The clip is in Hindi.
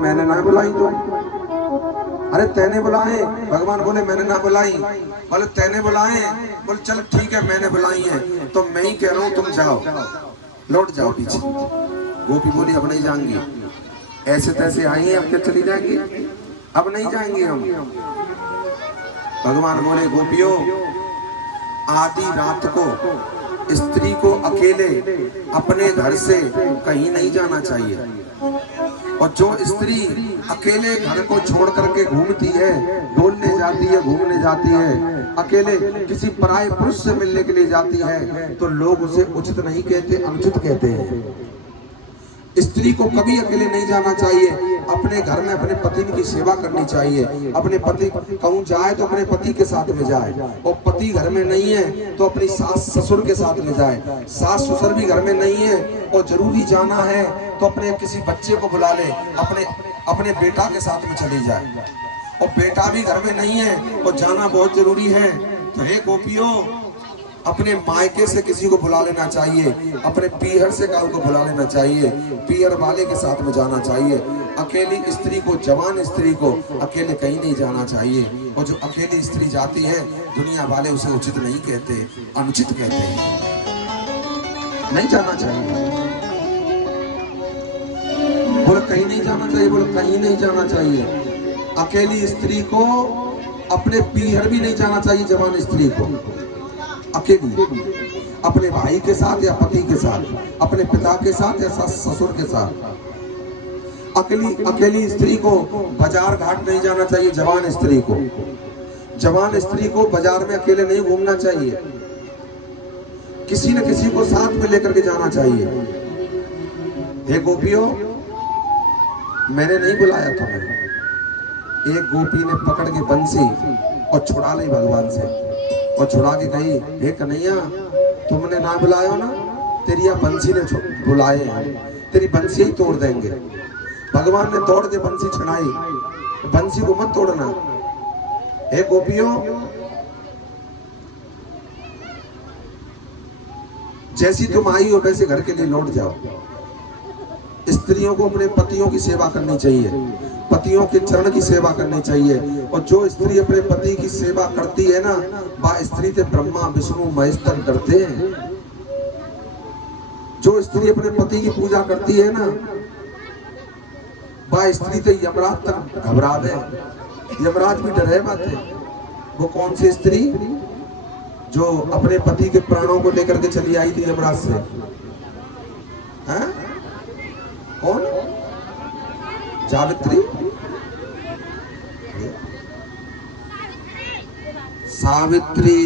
मैंने ना बुलाई तो, अरे तैने बुलाए। भगवान बोले मैंने ना बुलाई। बोले तैने बुलाए। बोले चल ठीक है मैंने बुलाई है तो मैं ही कह रहा हूँ तुम जाओ, लौट जाओ पीछे। गोपी बोली अब नहीं जाएंगी, ऐसे तैसे आई हैं अब क्या चली जाएंगी, अब नहीं जाएंगे हम। भगवान बोले गोपियों, आधी रात को स्त्री को अकेले अपने घर से कहीं नहीं जाना चाहिए। और जो स्त्री अकेले घर को छोड़ करके घूमती है, डोलने जाती है, घूमने जाती है, अकेले किसी पराये पुरुष से मिलने के लिए जाती है, तो लोग उसे उचित नहीं कहते, अनुचित कहते हैं। स्त्री को कभी अकेले नहीं जाना चाहिए, अपने घर में अपने पति की सेवा करनी चाहिए। अपने पति कहूँ जाए तो अपने पति के साथ में जाए, और पति घर में नहीं है तो अपनी सास ससुर के साथ में जाए। सास ससुर भी घर में नहीं है और जरूरी जाना है तो अपने किसी बच्चे को बुला ले, अपने बेटा के साथ में चली जाए। और बेटा भी घर में नहीं है और जाना बहुत जरूरी है, तो हे गोपियों, अपने मायके से किसी को बुला लेना चाहिए, अपने पीहर से काऊ को बुला लेना चाहिए, पीहर वाले के साथ में जाना चाहिए। अकेली स्त्री को, जवान स्त्री को अकेले कहीं नहीं जाना चाहिए। और जो अकेली स्त्री जाती है, दुनिया वाले उसे उचित नहीं कहते, अनुचित कहते हैं, नहीं जाना चाहिए। बोले कहीं नहीं जाना चाहिए, बोले कहीं नहीं जाना चाहिए। अकेली स्त्री को, अपने पीहर भी नहीं जाना चाहिए, जवान स्त्री को अकेली, अपने भाई के साथ या पति के साथ, अपने पिता के साथ या ससुर के साथ। अकेली स्त्री को बाजार घाट नहीं जाना चाहिए। जवान स्त्री को, जवान स्त्री को बाजार में अकेले नहीं घूमना चाहिए, किसी न किसी को साथ में लेकर के जाना चाहिए। हे गोपियों, मैंने नहीं बुलाया तुम्हें। एक गोपी ने पकड़ के बंसी और छुड़ा ली भगवान से, और छुड़ा के कही, हे कन्हैया, तुमने ना बुलाया ना, तेरी या बंसी ने बुलाए हैं, तेरी बंसी ही तोड़ देंगे। भगवान ने तोड़ के बंसी छुड़ाई, बंसी को मत तोड़ना। हे गोपियों, जैसी तुम आई हो वैसे घर के लिए लौट जाओ। स्त्रियों को अपने पतियों की सेवा करनी चाहिए, पतियों के चरण की सेवा करनी चाहिए। और जो स्त्री अपने पति की सेवा करती है ना, वह स्त्री से ब्रह्मा विष्णु महेश तक डरते हैं। जो स्त्री अपने पति की पूजा करती है ना, वह स्त्री से यमराज तक घबरावे, यमराज भी डरे बात है। वो कौन सी स्त्री जो अपने पति के प्राणों को लेकर के चली आई थी यमराज से? हैं? कौन? जावित्री, सावित्री।